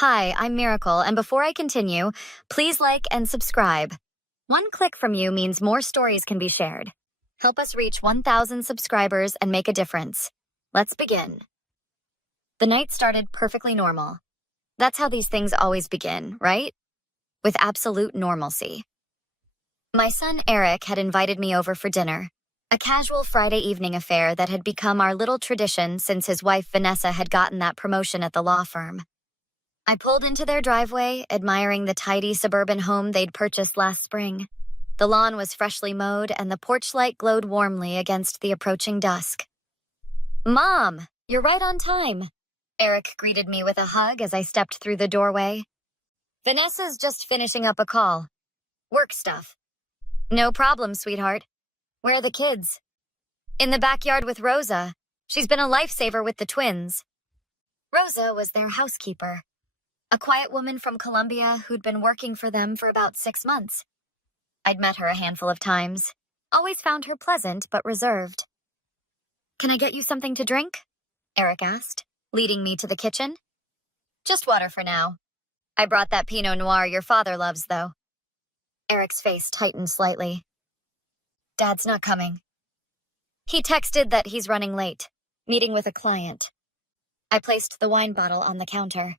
Hi, I'm Miracle, and before I continue, please like and subscribe. One click from you means more stories can be shared. Help us reach 1,000 subscribers and make a difference. Let's begin. The night started perfectly normal. That's how these things always begin, right? With absolute normalcy. My son Eric had invited me over for dinner, a casual Friday evening affair that had become our little tradition since his wife Vanessa had gotten that promotion at the law firm. I pulled into their driveway, admiring the tidy suburban home they'd purchased last spring. The lawn was freshly mowed, and the porch light glowed warmly against the approaching dusk. "Mom, you're right on time," Eric greeted me with a hug as I stepped through the doorway. "Vanessa's just finishing up a call. Work stuff." "No problem, sweetheart. Where are the kids?" "In the backyard with Rosa. She's been a lifesaver with the twins." Rosa was their housekeeper. A quiet woman from Colombia who'd been working for them for about 6 months. I'd met her a handful of times. Always found her pleasant but reserved. "Can I get you something to drink?" Eric asked, leading me to the kitchen. "Just water for now. I brought that Pinot Noir your father loves, though." Eric's face tightened slightly. "Dad's not coming. He texted that he's running late, meeting with a client." I placed the wine bottle on the counter.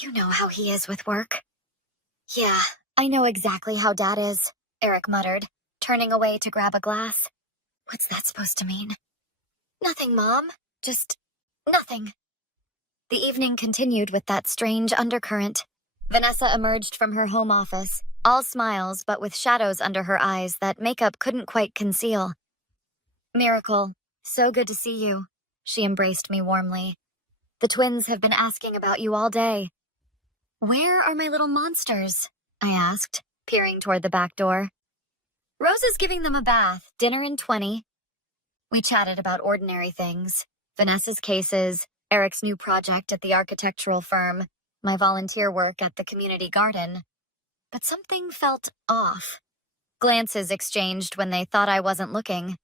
"You know how he is with work." "Yeah, I know exactly how Dad is," Eric muttered, turning away to grab a glass. "What's that supposed to mean?" "Nothing, Mom. Just nothing." The evening continued with that strange undercurrent. Vanessa emerged from her home office, all smiles but with shadows under her eyes that makeup couldn't quite conceal. "Miracle, so good to see you." She embraced me warmly. "The twins have been asking about you all day." "Where are my little monsters?" I asked, peering toward the back door. "Rosa's giving them a bath, dinner in 20. We chatted about ordinary things. Vanessa's cases, Eric's new project at the architectural firm, my volunteer work at the community garden. But something felt off. Glances exchanged when they thought I wasn't looking.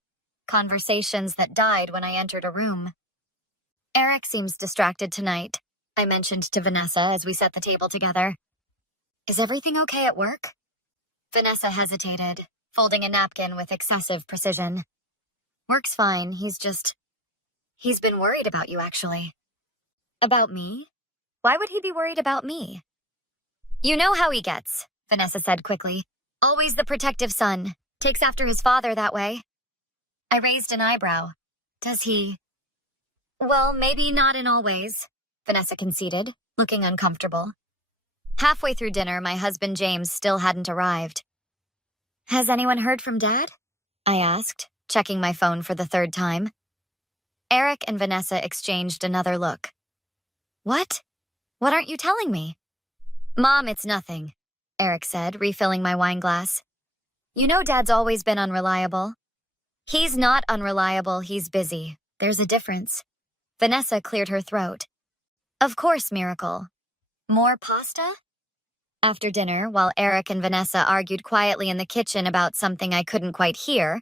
Conversations that died when I entered a room. "Eric seems distracted tonight," I mentioned to Vanessa as we set the table together. "Is everything okay at work?" Vanessa hesitated, folding a napkin with excessive precision. "Work's fine, he's been worried about you, actually." "About me? Why would he be worried about me?" "You know how he gets," Vanessa said quickly. "Always the protective son. Takes after his father that way." I raised an eyebrow. "Does he?" "Well, maybe not in all ways," Vanessa conceded, looking uncomfortable. Halfway through dinner, my husband James still hadn't arrived. "Has anyone heard from Dad?" I asked, checking my phone for the third time. Eric and Vanessa exchanged another look. "What? What aren't you telling me?" "Mom, it's nothing," Eric said, refilling my wine glass. "You know Dad's always been unreliable." "He's not unreliable, he's busy. There's a difference." Vanessa cleared her throat. "Of course, Miracle. More pasta?" After dinner, while Eric and Vanessa argued quietly in the kitchen about something I couldn't quite hear,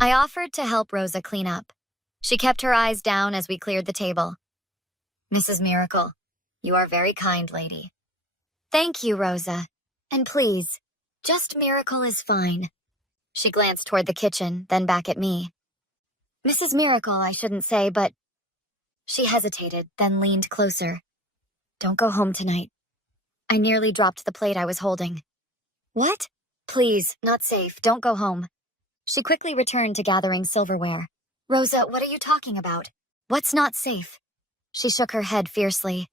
I offered to help Rosa clean up. She kept her eyes down as we cleared the table. "Mrs. Miracle, you are very kind, lady." "Thank you, Rosa. And please, just Miracle is fine." She glanced toward the kitchen, then back at me. "Mrs. Miracle, I shouldn't say, but..." She hesitated, then leaned closer. "Don't go home tonight." I nearly dropped the plate I was holding. "What?" "Please, not safe. Don't go home." She quickly returned to gathering silverware. "Rosa, what are you talking about? What's not safe?" She shook her head fiercely.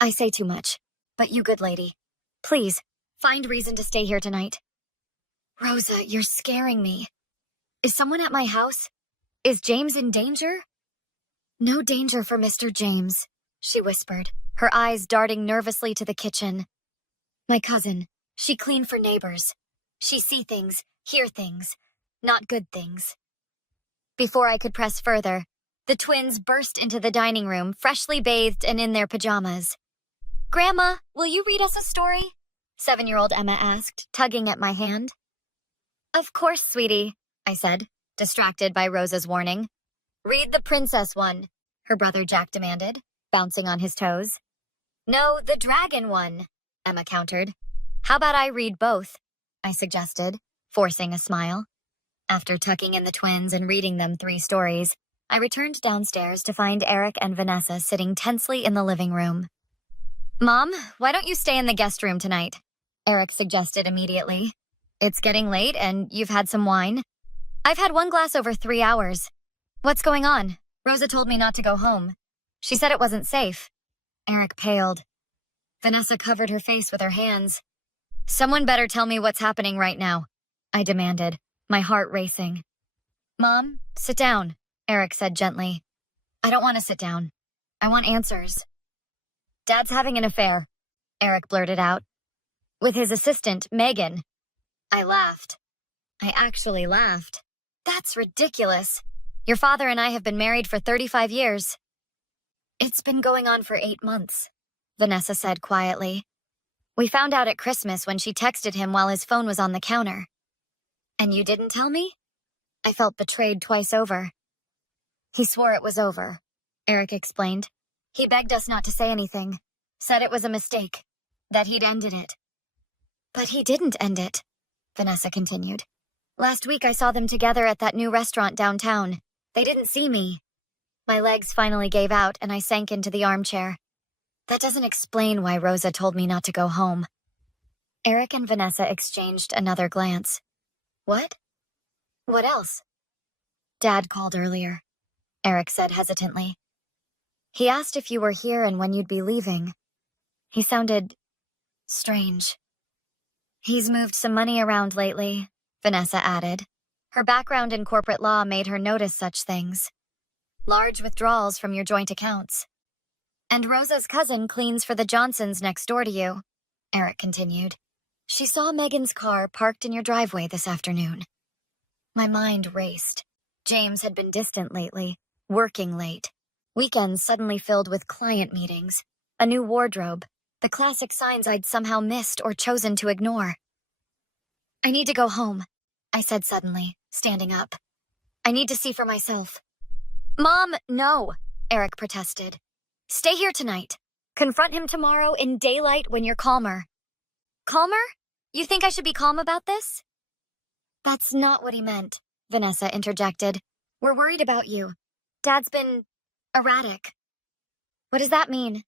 "I say too much, but you good lady. Please, find reason to stay here tonight." "Rosa, you're scaring me. Is someone at my house? Is James in danger?" "No danger for Mr. James," she whispered, her eyes darting nervously to the kitchen. "My cousin, she clean for neighbors. She see things, hear things, not good things." Before I could press further, the twins burst into the dining room, freshly bathed and in their pajamas. "Grandma, will you read us a story?" 7-year-old Emma asked, tugging at my hand. "Of course, sweetie," I said, distracted by Rosa's warning. "Read the princess one," her brother Jack demanded, bouncing on his toes. No, the dragon one, Emma countered. How about I read both? I suggested, forcing a smile. After tucking in the twins and reading them 3 stories, I returned downstairs to find Eric and Vanessa sitting tensely in the living room. Mom, why don't you stay in the guest room tonight? Eric suggested immediately. It's getting late and you've had some wine. I've had 1 glass over 3 hours. What's going on? Rosa told me not to go home. She said it wasn't safe. Eric paled. Vanessa covered her face with her hands. Someone better tell me what's happening right now, I demanded, my heart racing. Mom, sit down, Eric said gently. I don't want to sit down. I want answers. Dad's having an affair, Eric blurted out. With his assistant, Megan. I laughed. I actually laughed. That's ridiculous. Your father and I have been married for 35 years. It's been going on for 8 months, Vanessa said quietly. We found out at Christmas when she texted him while his phone was on the counter. And you didn't tell me? I felt betrayed twice over. He swore it was over, Eric explained. He begged us not to say anything, said it was a mistake, that he'd ended it. But he didn't end it, Vanessa continued. Last week I saw them together at that new restaurant downtown. They didn't see me. My legs finally gave out and I sank into the armchair. That doesn't explain why Rosa told me not to go home. Eric and Vanessa exchanged another glance. What? What else? Dad called earlier, Eric said hesitantly. He asked if you were here and when you'd be leaving. He sounded strange. He's moved some money around lately, Vanessa added. Her background in corporate law made her notice such things. Large withdrawals from your joint accounts. And Rosa's cousin cleans for the Johnsons next door to you, Eric continued. She saw Megan's car parked in your driveway this afternoon. My mind raced. James had been distant lately, working late. Weekends suddenly filled with client meetings, a new wardrobe, the classic signs I'd somehow missed or chosen to ignore. I need to go home, I said suddenly, standing up. I need to see for myself. Mom, no, Eric protested. Stay here tonight. Confront him tomorrow in daylight when you're calmer. Calmer? You think I should be calm about this? That's not what he meant, Vanessa interjected. We're worried about you. Dad's been erratic. What does that mean?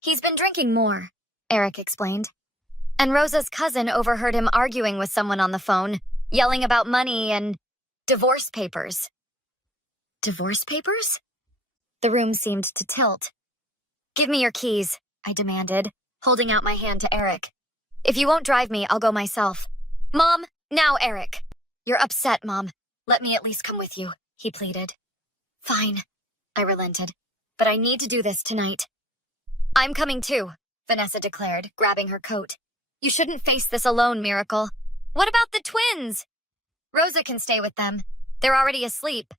He's been drinking more, Eric explained. And Rosa's cousin overheard him arguing with someone on the phone, yelling about money and divorce papers. Divorce papers? The room seemed to tilt. Give me your keys, I demanded, holding out my hand to Eric. If you won't drive me, I'll go myself. Mom, now, Eric. You're upset, Mom. Let me at least come with you, he pleaded. Fine, I relented, but I need to do this tonight. I'm coming too, Vanessa declared, grabbing her coat. You shouldn't face this alone, Miracle. What about the twins? Rosa can stay with them. They're already asleep.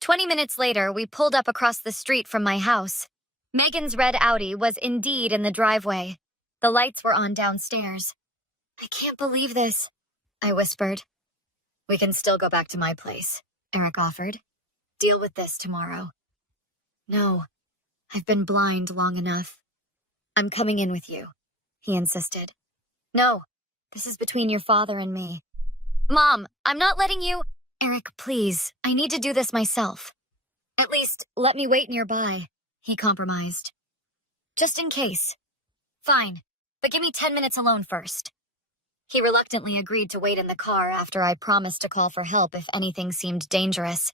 20 minutes later, we pulled up across the street from my house. Megan's red Audi was indeed in the driveway. The lights were on downstairs. I can't believe this, I whispered. We can still go back to my place, Eric offered. Deal with this tomorrow. No, I've been blind long enough. I'm coming in with you, he insisted. No, this is between your father and me. Mom, I'm not letting you... Eric, please, I need to do this myself. At least, let me wait nearby, he compromised. Just in case. Fine, but give me 10 minutes alone first. He reluctantly agreed to wait in the car after I promised to call for help if anything seemed dangerous.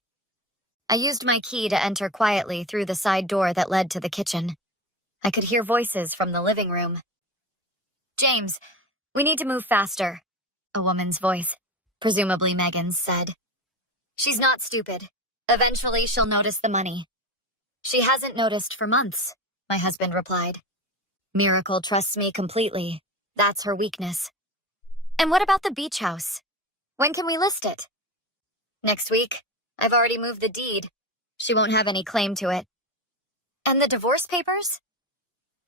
I used my key to enter quietly through the side door that led to the kitchen. I could hear voices from the living room. James, we need to move faster, a woman's voice, presumably Megan's, said. She's not stupid. Eventually she'll notice the money. She hasn't noticed for months, my husband replied. Miracle trusts me completely. That's her weakness. And what about the beach house? When can we list it? Next week. I've already moved the deed. She won't have any claim to it. And the divorce papers?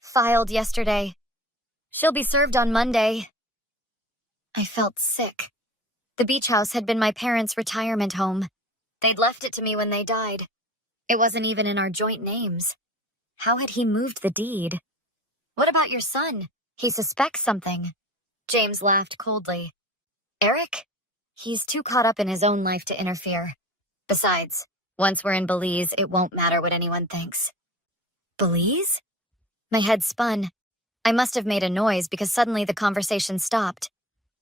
Filed yesterday. She'll be served on Monday. I felt sick. The beach house had been my parents' retirement home. They'd left it to me when they died. It wasn't even in our joint names. How had he moved the deed? What about your son? He suspects something. James laughed coldly. Eric? He's too caught up in his own life to interfere. Besides, once we're in Belize, it won't matter what anyone thinks. Belize? My head spun. I must have made a noise because suddenly the conversation stopped.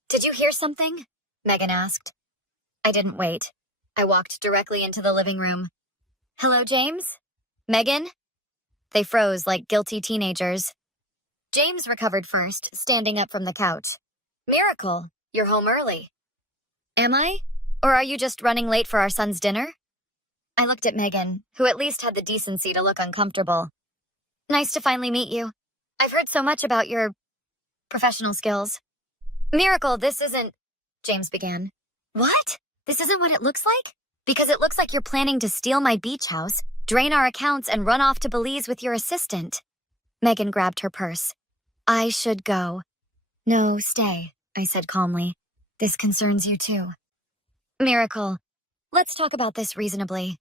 Did you hear something? Megan asked. I didn't wait. I walked directly into the living room. Hello, James? Megan? They froze like guilty teenagers. James recovered first, standing up from the couch. Miracle, you're home early. Am I? Or are you just running late for our son's dinner? I looked at Megan, who at least had the decency to look uncomfortable. Nice to finally meet you. I've heard so much about your professional skills. Miracle, this isn't... James began. What? This isn't what it looks like? Because it looks like you're planning to steal my beach house, drain our accounts, and run off to Belize with your assistant. Megan grabbed her purse. I should go. No, stay, I said calmly. This concerns you too. Miracle, let's talk about this reasonably,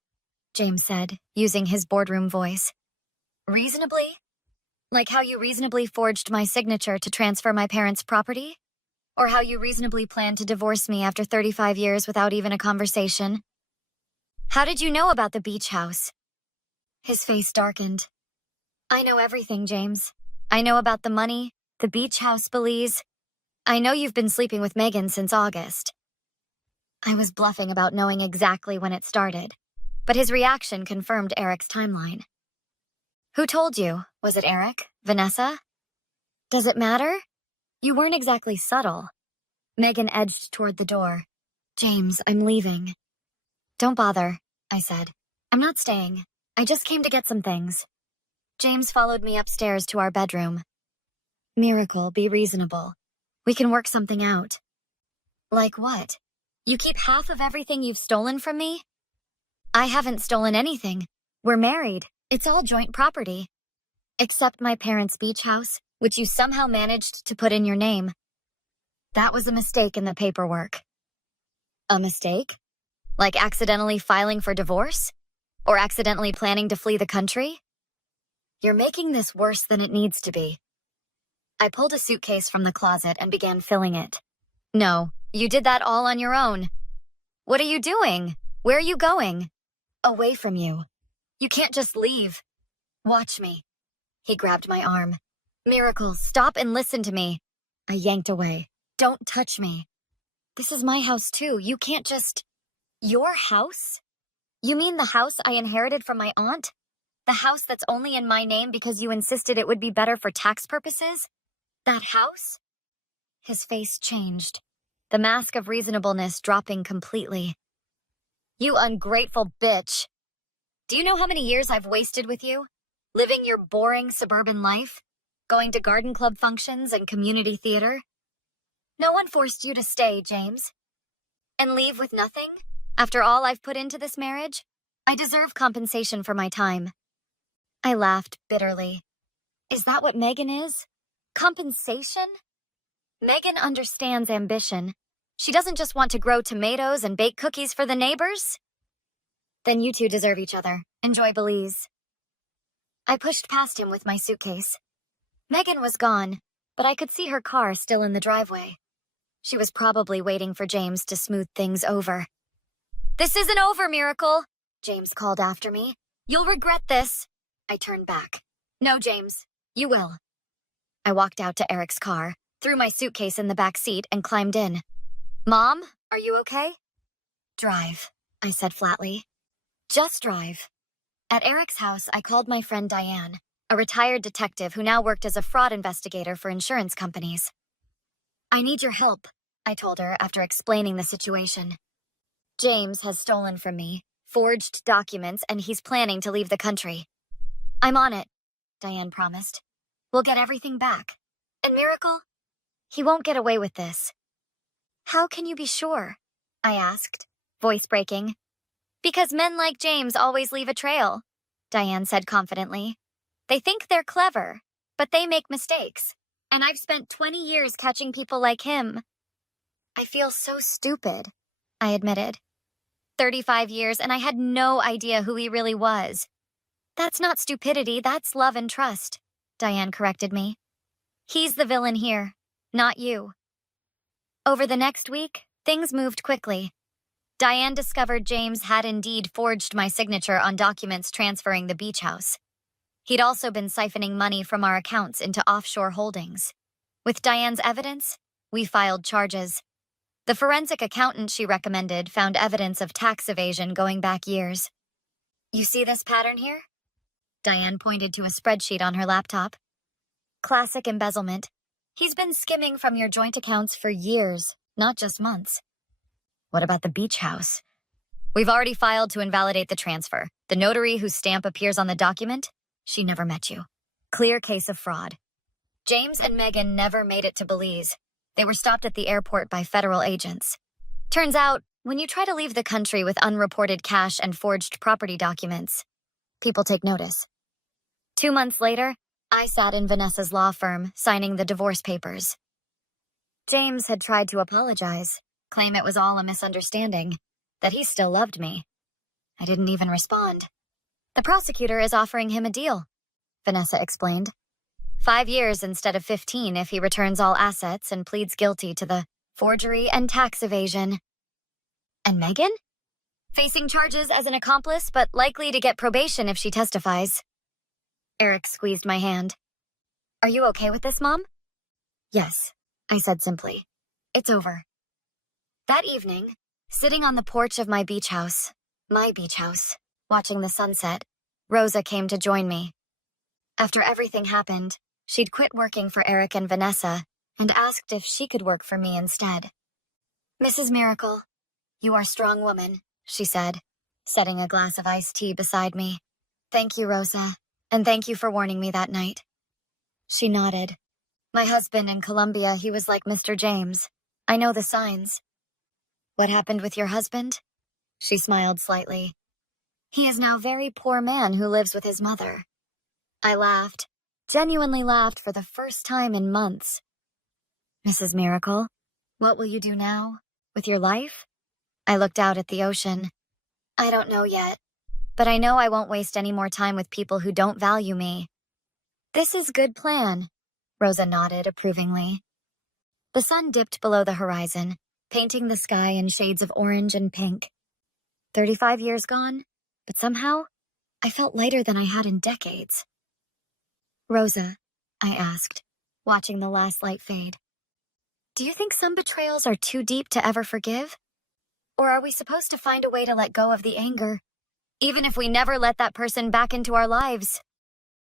James said, using his boardroom voice. Reasonably? Like how you reasonably forged my signature to transfer my parents' property? Or how you reasonably planned to divorce me after 35 years without even a conversation? How did you know about the beach house? His face darkened. I know everything, James. I know about the money, the beach house, Belize. I know you've been sleeping with Megan since August. I was bluffing about knowing exactly when it started, but his reaction confirmed Eric's timeline. Who told you? Was it Eric? Vanessa? Does it matter? You weren't exactly subtle. Megan edged toward the door. James, I'm leaving. Don't bother, I said. I'm not staying. I just came to get some things. James followed me upstairs to our bedroom. Miracle, be reasonable. We can work something out. Like what? You keep half of everything you've stolen from me? I haven't stolen anything. We're married. It's all joint property. Except my parents' beach house, which you somehow managed to put in your name. That was a mistake in the paperwork. A mistake? Like accidentally filing for divorce? Or accidentally planning to flee the country? You're making this worse than it needs to be. I pulled a suitcase from the closet and began filling it. No, you did that all on your own. What are you doing? Where are you going? Away from you. You can't just leave. Watch me. He grabbed my arm. Miracle, stop and listen to me. I yanked away. Don't touch me. This is my house too. You can't just... Your house? You mean the house I inherited from my aunt? The house that's only in my name because you insisted it would be better for tax purposes? That house? His face changed, the mask of reasonableness dropping completely. You ungrateful bitch. Do you know how many years I've wasted with you? Living your boring suburban life? Going to garden club functions and community theater? No one forced you to stay, James. And leave with nothing? After all I've put into this marriage? I deserve compensation for my time. I laughed bitterly. Is that what Megan is? Compensation? Megan understands ambition. She doesn't just want to grow tomatoes and bake cookies for the neighbors. Then you two deserve each other. Enjoy Belize. I pushed past him with my suitcase. Megan was gone, but I could see her car still in the driveway. She was probably waiting for James to smooth things over. This isn't over, Miracle, James called after me. You'll regret this. I turned back. No, James, you will. I walked out to Eric's car, threw my suitcase in the back seat, and climbed in. Mom, are you okay? Drive, I said flatly. Just drive. At Eric's house, I called my friend Diane, a retired detective who now worked as a fraud investigator for insurance companies. I need your help, I told her after explaining the situation. James has stolen from me, forged documents, and he's planning to leave the country. I'm on it, Diane promised. We'll get everything back. And Miracle, he won't get away with this. How can you be sure? I asked, voice breaking. Because men like James always leave a trail, Diane said confidently. They think they're clever, but they make mistakes. And I've spent 20 years catching people like him. I feel so stupid, I admitted. 35 years, and I had no idea who he really was. That's not stupidity, that's love and trust. Diane corrected me. He's the villain here, not you. Over the next week, things moved quickly. Diane discovered James had indeed forged my signature on documents transferring the beach house. He'd also been siphoning money from our accounts into offshore holdings. With Diane's evidence, we filed charges. The forensic accountant she recommended found evidence of tax evasion going back years. You see this pattern here? Diane pointed to a spreadsheet on her laptop. Classic embezzlement. He's been skimming from your joint accounts for years, not just months. What about the beach house? We've already filed to invalidate the transfer. The notary whose stamp appears on the document, she never met you. Clear case of fraud. James and Megan never made it to Belize. They were stopped at the airport by federal agents. Turns out, when you try to leave the country with unreported cash and forged property documents, people take notice. 2 months later, I sat in Vanessa's law firm, signing the divorce papers. James had tried to apologize, claim it was all a misunderstanding, that he still loved me. I didn't even respond. The prosecutor is offering him a deal, Vanessa explained. 5 years instead of 15 if he returns all assets and pleads guilty to the forgery and tax evasion. And Megan? Facing charges as an accomplice, but likely to get probation if she testifies. Eric squeezed my hand. Are you okay with this, Mom? Yes, I said simply. It's over. That evening, sitting on the porch of my beach house, watching the sunset, Rosa came to join me. After everything happened, she'd quit working for Eric and Vanessa and asked if she could work for me instead. Mrs. Miracle, you are a strong woman, she said, setting a glass of iced tea beside me. Thank you, Rosa, and thank you for warning me that night. She nodded. My husband in Colombia, he was like Mr. James. I know the signs. What happened with your husband? She smiled slightly. He is now a very poor man who lives with his mother. I laughed, genuinely laughed for the first time in months. Mrs. Miracle, what will you do now? With your life? I looked out at the ocean. I don't know yet, but I know I won't waste any more time with people who don't value me. This is a good plan, Rosa nodded approvingly. The sun dipped below the horizon, painting the sky in shades of orange and pink. 35 years gone, but somehow, I felt lighter than I had in decades. Rosa, I asked, watching the last light fade. Do you think some betrayals are too deep to ever forgive? Or are we supposed to find a way to let go of the anger, even if we never let that person back into our lives?